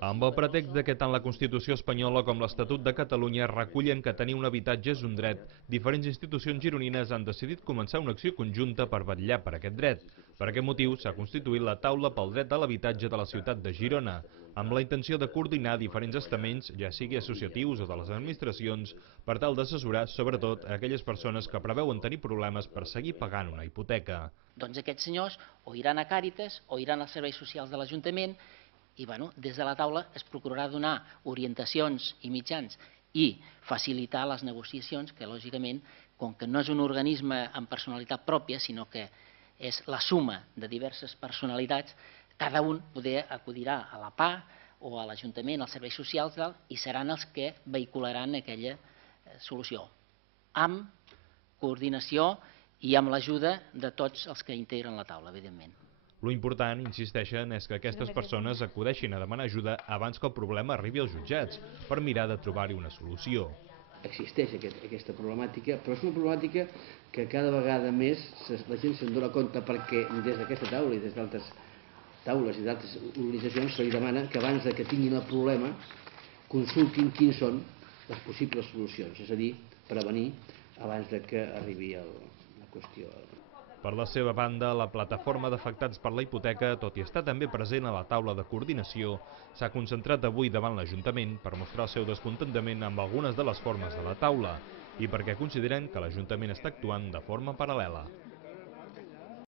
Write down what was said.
Amb el pretext de que tant la Constitució espanyola com l'Estatut de Catalunya recullen que tenir un habitatge és un dret, diferents institucions gironines han decidit començar una acció conjunta per vetllar per aquest dret. Per aquest motiu s'ha constituït la Taula pel Dret a l'Habitatge de la ciutat de Girona, amb la intenció de coordinar diferents estaments, ja sigui associatius o de les administracions, per tal d'assessorar sobretot a aquelles persones que preveuen tenir problemes per seguir pagant una hipoteca. Doncs aquests senyors o iran a Càritas o iran als serveis socials de l'Ajuntament i des de la taula es procurarà donar orientacions i mitjans i facilitar les negociacions que, lògicament, com que no és un organisme amb personalitat pròpia, sinó que és la suma de diverses personalitats, cada un poder acudirà a la PA o a l'Ajuntament, als serveis socials, i seran els que vehicularan aquella solució, amb coordinació i amb l'ajuda de tots els que integren la taula, evidentment. Lo important, insisteixen, és que aquestes persones acudeixin a demanar ajuda abans que el problema arribi als jutjats, per mirar de trobar-hi una solució. Existeix aquesta problemàtica, però és una problemàtica que cada vegada més la gent se'n dona compte, perquè des d'aquesta taula i des d'altres taules i d'altres organitzacions se li demana que abans que tinguin el problema consultin quins són les possibles solucions, és a dir, prevenir abans que arribi la qüestió. Per la seva banda, la plataforma d'afectats per la hipoteca, tot i estar també present a la taula de coordinació, s'ha concentrat avui davant l'Ajuntament per mostrar el seu descontentament amb algunes de les formes de la taula i perquè consideren que l'Ajuntament està actuant de forma paral·lela.